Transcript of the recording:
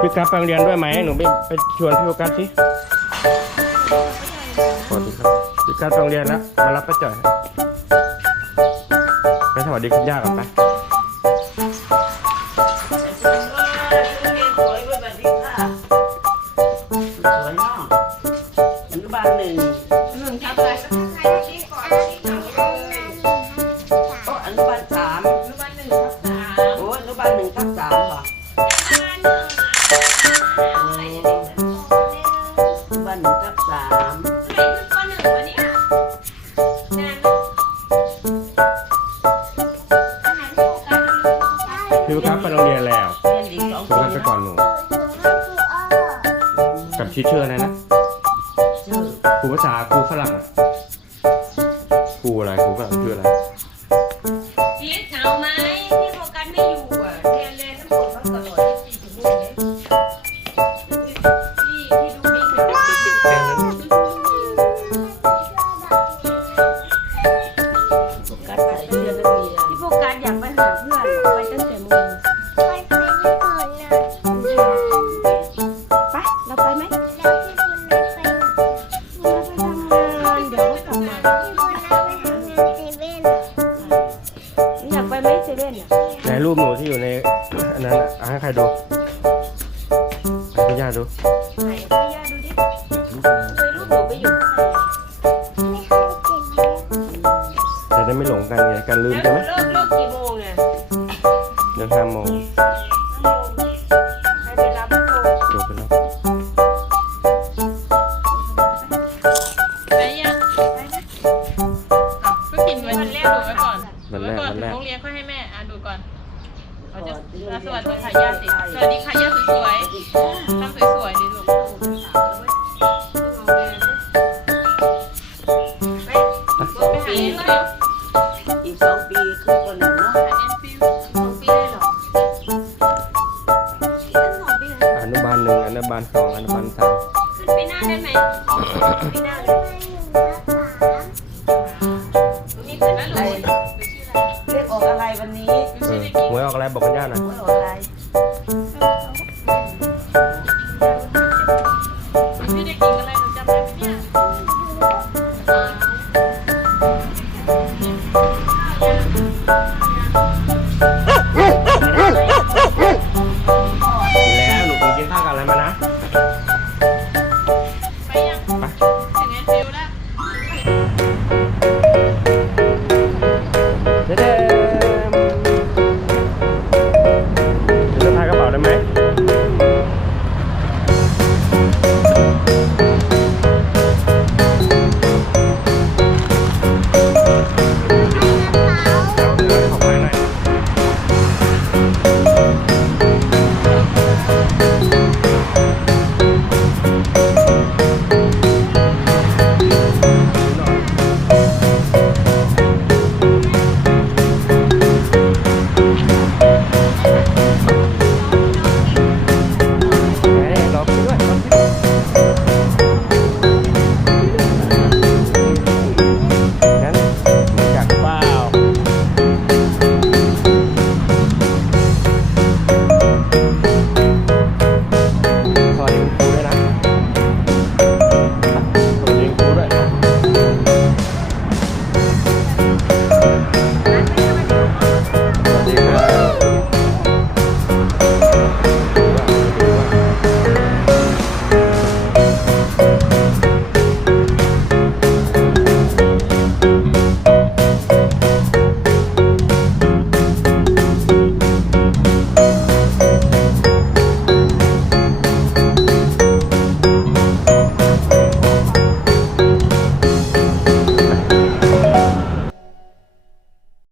พี่กัสไปโรงเรียนด้วยไหมหนูไปไปชวนพี่โอกัสสิสวัสดีครับพี่กัสไปโรงเรียนแล้วมารับป้าจ่อยไปสวัสดีคุณย่าก่อนไปิวครับไปโรงเรียนแล้วเรียนอีสองพี่ปีกัสไปก่อนหนูกับชีเชื่ออะไรนะชื่อครูภาษาครูฝรั่งอะครูอะไรครูฝรั่งชื่ออะไร จี๊ดเหงาไหม ดูให้คุณย่าดูไหนให้ย่าดูดิเคยรูปหนูไปอยู่ข้างในจะได้ไม่หลงกันไงกันลืมแล้วใช่ไหมเลิกเลิกกี่โมงเนี่ยเดี๋ยวห้าโมงให้ไปรับโทรดูไปแล้วไปยังอะก็กินไว้ทีแรกดูไว้ก่อนวันดูแรไว้กก่อนวันถึแรงก โรงเรียนค่อยให้แม่อะดูก่อน เขาจะอะสวัสดีค่ะย่าสิสวัสดีค่ะย่าสวยๆทำสวยๆดิลูกปหาเอ็นฟิวอีกสองปีคือคนหนึ่งเนาะอ็นฟิวสองปีได้หรอขึ้นองปีเลยอนุบาลหนึ่งอนุบาลสองอนุบาลสามขึ้นปีหน้าได้ไหมปีหน้าเลยนี่ 我有来。